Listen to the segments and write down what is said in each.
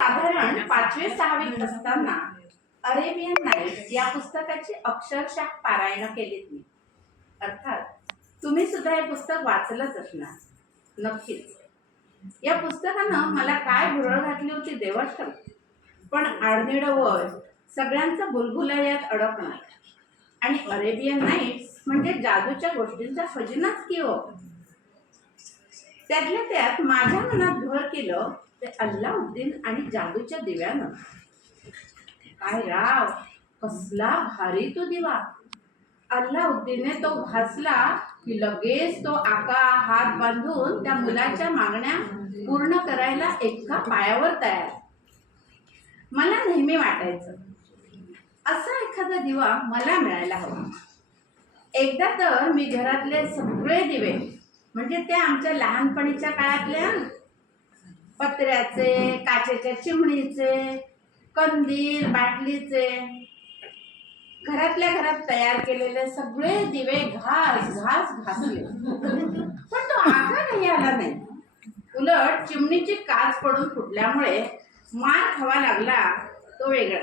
साधारण पाचवे सहावीत असताना अरेबियन नाईट्स या पुस्तकाची अक्षरशः पारायण केलीत मी. अर्थात तुम्ही सुद्धा हे पुस्तक वाचलंच असणार. नक्कीच. या पुस्तकानं मला काय भुरळ घातली होती देवच ठाऊक. पण आडनिडं वय सगळ्यांचं बुलबुलयात अडकणं आणि अरेबियन नाईट्स म्हणजे जादूच्या गोष्टींचा खजिनाच की हो? त्यातल्या त्यात माझ्या मनात भर केलं ते अल्लाउद्दीन आणि जादूच्या दिव्यानं. काय राव कसला भारी तो दिवा. अल्लाउद्दीनने तो घासला की लगेच तो आका हात बांधून त्या मुलाच्या मागण्या पूर्ण करायला एका पायावर तयार. मला नेहमी वाटायचं असा एखादा दिवा मला मिळायला हवा. एकदा तर मी घरातले सगळे दिवे म्हणजे ते आमच्या लहानपणीच्या काळातल्या पत्र्याचे काचेच्या चिमणीचे कंदील बाटलीचे. घरातल्या घरात तयार केलेले सगळे दिवे घास घास घासले पण तो आका नाही आला नाही. उलट चिमणीची काच पडून फुटल्यामुळे मार खावा लागला तो वेगळा.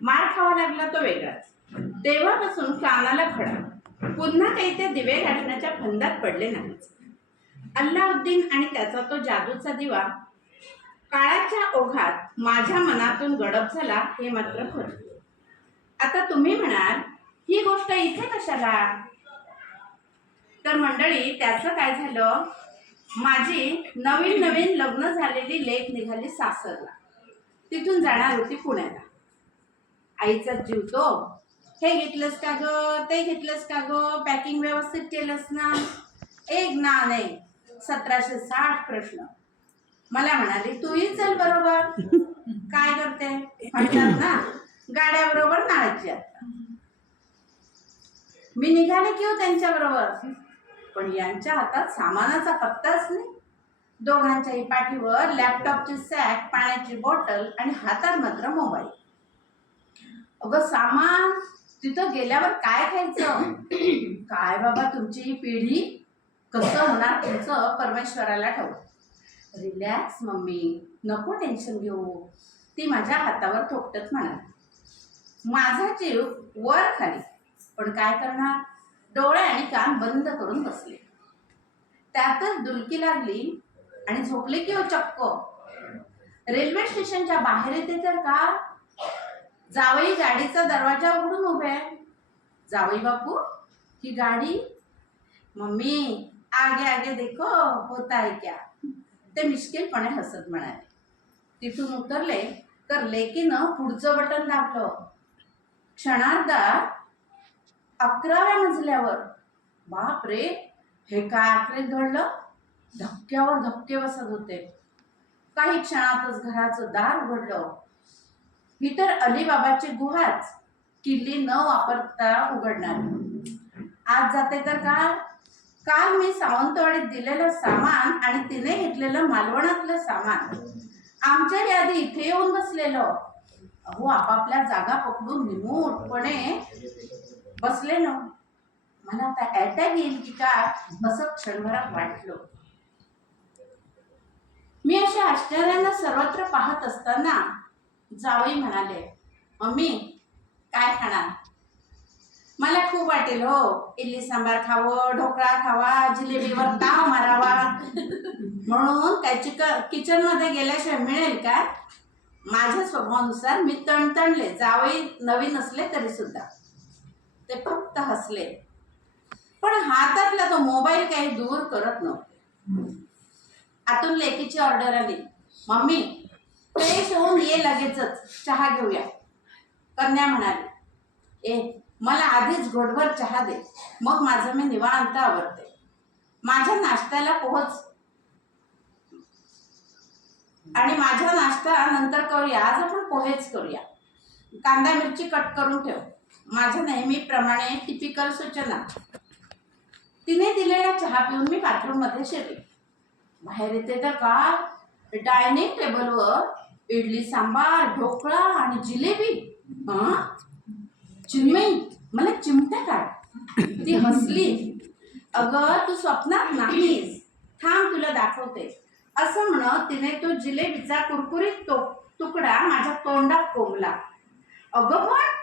मार खावा लागला तो वेगळाच तेव्हापासून कानाला खडा. पुन्हा काही ते दिवे गाठण्याच्या फंदात पडले नाहीच अल्लाउद्दीन आणि त्याचा तो जादूचा दिवा काळाच्या ओघात माझ्या मनातून गडप झाला हे मात्र खरं. आता तुम्ही म्हणाल ही गोष्ट इथे कशाला? तर मंडळी त्याचं काय झालं? माझी नवीन नवीन लग्न झालेली लेख निघाली सासरला. तिथून जाणार होती पुण्याला. आईचा जीव तो हे घेतलंस का ग? ते घेतलंस का ग? पॅकिंग व्यवस्थित केलंस ना? एक ना नाही सतराशे साठ प्रश्न. मला म्हणाली तूही चल बरोबर. काय करते? म्हणतात ना गाड्या बरोबर नाळाची आता. मी निघाले की हो त्यांच्या बरोबर. पण यांच्या हातात सामानाचा पत्ताच नाही. दोघांच्याही पाठीवर लॅपटॉपची सॅक पाण्याची बॉटल आणि हातात मात्र मोबाईल अगं सामान तिथं गेल्यावर काय खायचं? काय बाबा तुमची ही पिढी कसं होणार तुमचं परमेश्वराला ठाऊक रिलॅक्स मम्मी. नको टेन्शन घेऊ. ती माझ्या हातावर थोपटत म्हणाली. माझा जीव वर खाली. पण काय करणार? डोळे आणि कान बंद करून बसले. त्यातच डुलकी लागली आणि झोपले की हो चक्क. रेल्वे स्टेशनच्या बाहेर येते तर का? जावई गाडीचा दरवाजा उघडून उभे आहे. जावई बापू ही गाडी? मम्मी आगे आगे देखो होता है क्या? ते मिश्किलपणे हसत म्हणाले. तिथून उतरले तर लेकीनं पुढचं बटन दाबलं. क्षणार्धात अकराव्या मजल्यावर बाप रे हे काय आखरीत घडलं? धक्क्यावर धक्के बसत होते. काही क्षणातच घराचं दार उघडलं. ही तर अलीबाबाची गुहाच किल्ली न वापरता उघडणार. आज जाते तर काल? काल मी सावंतवाडीत दिलेलं सामान आणि तिने घेतलेलं मालवणातलं सामान. आमच्या यादी इथे येऊन बसलेलं. अहो आपापल्या जागा पकडून निमूटपणे बसले ना मला आता अटॅक येईल की काय असं क्षणभरात वाटलं. मी अशा आश्चर्यानं सर्वत्र पाहत असताना जावई म्हणाले मम्मी काय खाणार? मला खूप वाटेल हो. इडली सांबार खावं ढोकळा खावा जिलेबीवर ताव मारावा. म्हणून त्याची क किचनमध्ये गेल्याशिवाय मिळेल का? माझ्या स्वभावानुसार मी तणतणले. जावई नवीन असले तरी सुद्धा ते फक्त हसले. पण हातातला तो मोबाईल काही दूर करत नव्हते. आतून लेकीची ऑर्डर आली. मम्मी फ्रेश होऊन ये लगेचच. चहा घेऊया. कन्या म्हणाली ए मला आधीच घोटभर चहा दे. मग माझं मी निवांत आवडते माझ्या नाश्त्याला पोहोच. आणि माझा नाश्ता नंतर करूया. आज आपण पोहेच करूया. कांदा मिरची कट करून ठेव. माझ्या नेहमीप्रमाणे टिपिकल सूचना. तिने दिलेला चहा पिऊन मी बाथरूममध्ये शिरले. बाहेर येते तर का डायनिंग टेबलवर इडली सांबार ढोकळा आणि जिलेबी हा चिमई मला चिमटे काय? ती हसली. अगं तू स्वप्नात नाहीस. थांब तुला दाखवते. असं म्हणत तिने तो जिलेबीचा कुरकुरीत तो तुकडा माझ्या तोंडात कोंबला. अगं पण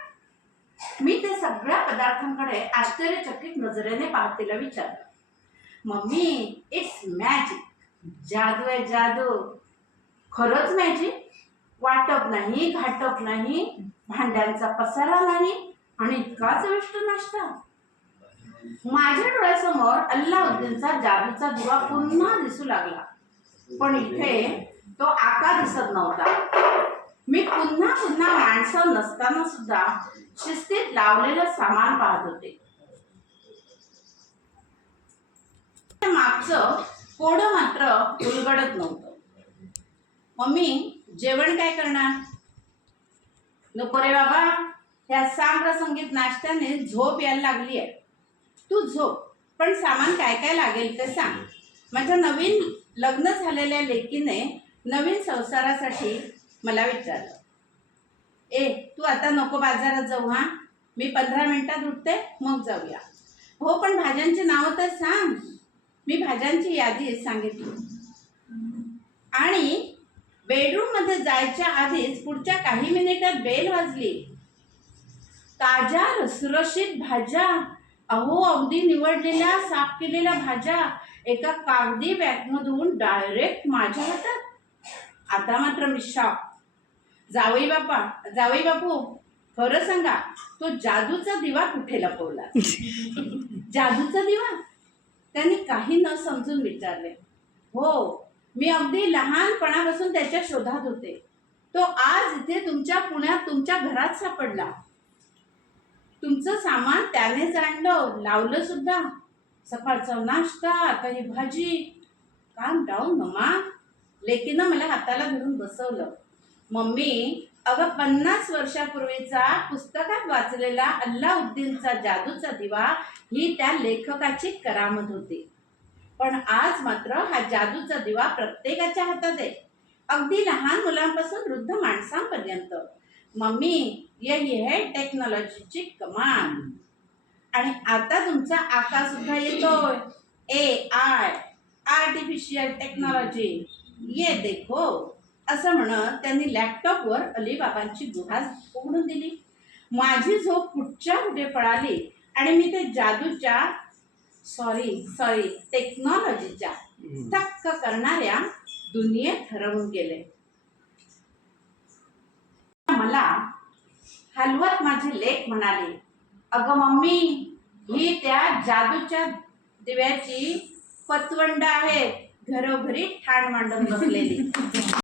मी त्या सगळ्या पदार्थांकडे आश्चर्यचकित नजरेने पाहतीला विचारलं. मम्मी इट्स मॅजिक जादू आहे जादू. खरंच मॅजिक वाटप नाही घाटप नाही भांड्यांचा पसारा नाही आणि इतका चविष्ट नाश्ता माझ्या डोळ्यासमोर अल्लाउद्दीनचा जादूचा दिवा पुन्हा दिसू लागला. पण इथे तो आकार दिसत नव्हता. मी पुन्हा पुन्हा माणसं नसताना सुद्धा शिस्तीत लावलेलं सामान पाहत होते. मागचं कोडं मात्र उलगडत नव्हतं. मम्मी जेवण काय करणार? नको रे बाबा ह्या सांग्र संगीत नाश्त्याने झोप यायला लागली आहे. तू झोप पण सामान काय काय लागेल ते सांग. माझ्या नवीन लग्न झालेल्या लेकीने नवीन संसारासाठी मला विचारलं. ए तू आता नको बाजारात जाऊ हा? मी पंधरा मिनिटात उठते मग जाऊया. हो पण भाज्यांची नावं तर सांग. मी भाज्यांची यादी सांगितली. आणि बेडरूममध्ये जायच्या आधीच पुढच्या काही मिनिटात बेल वाजली. ताज्या रसरशीत भाज्या अहो अगदी निवडलेल्या साफ केलेल्या भाज्या एका कागदी बॅगमधून डायरेक्ट माझ्या हातात. आता मात्र मी शॉक जावई बापा जावई बापू खरं सांगा तो जादूचा दिवा कुठे लपवला? जादूचा दिवा? त्यांनी काही न समजून विचारले. हो मी अगदी लहानपणापासून त्याच्या शोधात होते. तो आज इथे तुमच्या पुण्यात तुमच्या घरात सापडला. तुमचं सामान त्यानेच आणलं लावलं सुद्धा. सकाळचा नाश्ता आता ही भाजी. काम डाऊन ममा लेकीनं मला हाताला धरून बसवलं. मम्मी अगं पन्नास वर्षापूर्वीचा पुस्तकात वाचलेला अल्लाउद्दीनचा जादूचा दिवा ही त्या लेखकाची करामत होती. पण आज मात्र हा जादूचा दिवा प्रत्येकाच्या हातात आहे. अगदी लहान मुलांपासून वृद्ध माणसांपर्यंत. मम्मी यही है टेक्नॉलॉजीची कमाल. आणि आता तुमचा आकार सुद्धा येतोय. A I artificial technology. ये देखो. असं म्हणत त्यांनी लॅपटॉपवर अलिबाबांची गुहा उघडून दिली. माझी झोप कुठच्या कुठे पळाली आणि मी ते जादूच्या सॉरी सॉरी टेक्नॉलॉजीच्या थक्क करणाऱ्या दुनियेत हरवून गेले. मला हलवत माझे लेख म्हणाले अगं मम्मी ही त्या जादूच्या दिव्याची पतवंड आहे. घरोघरी ठाण मांडून बसलेली.